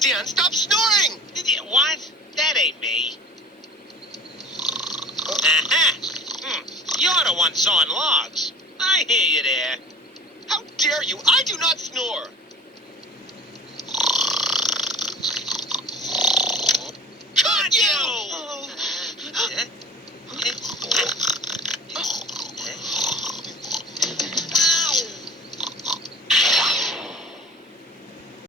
Dan, stop snoring! What? That ain't me. Aha! You're the one sawing logs. I hear you there. How dare you? I do not snore! Cut you! Oh.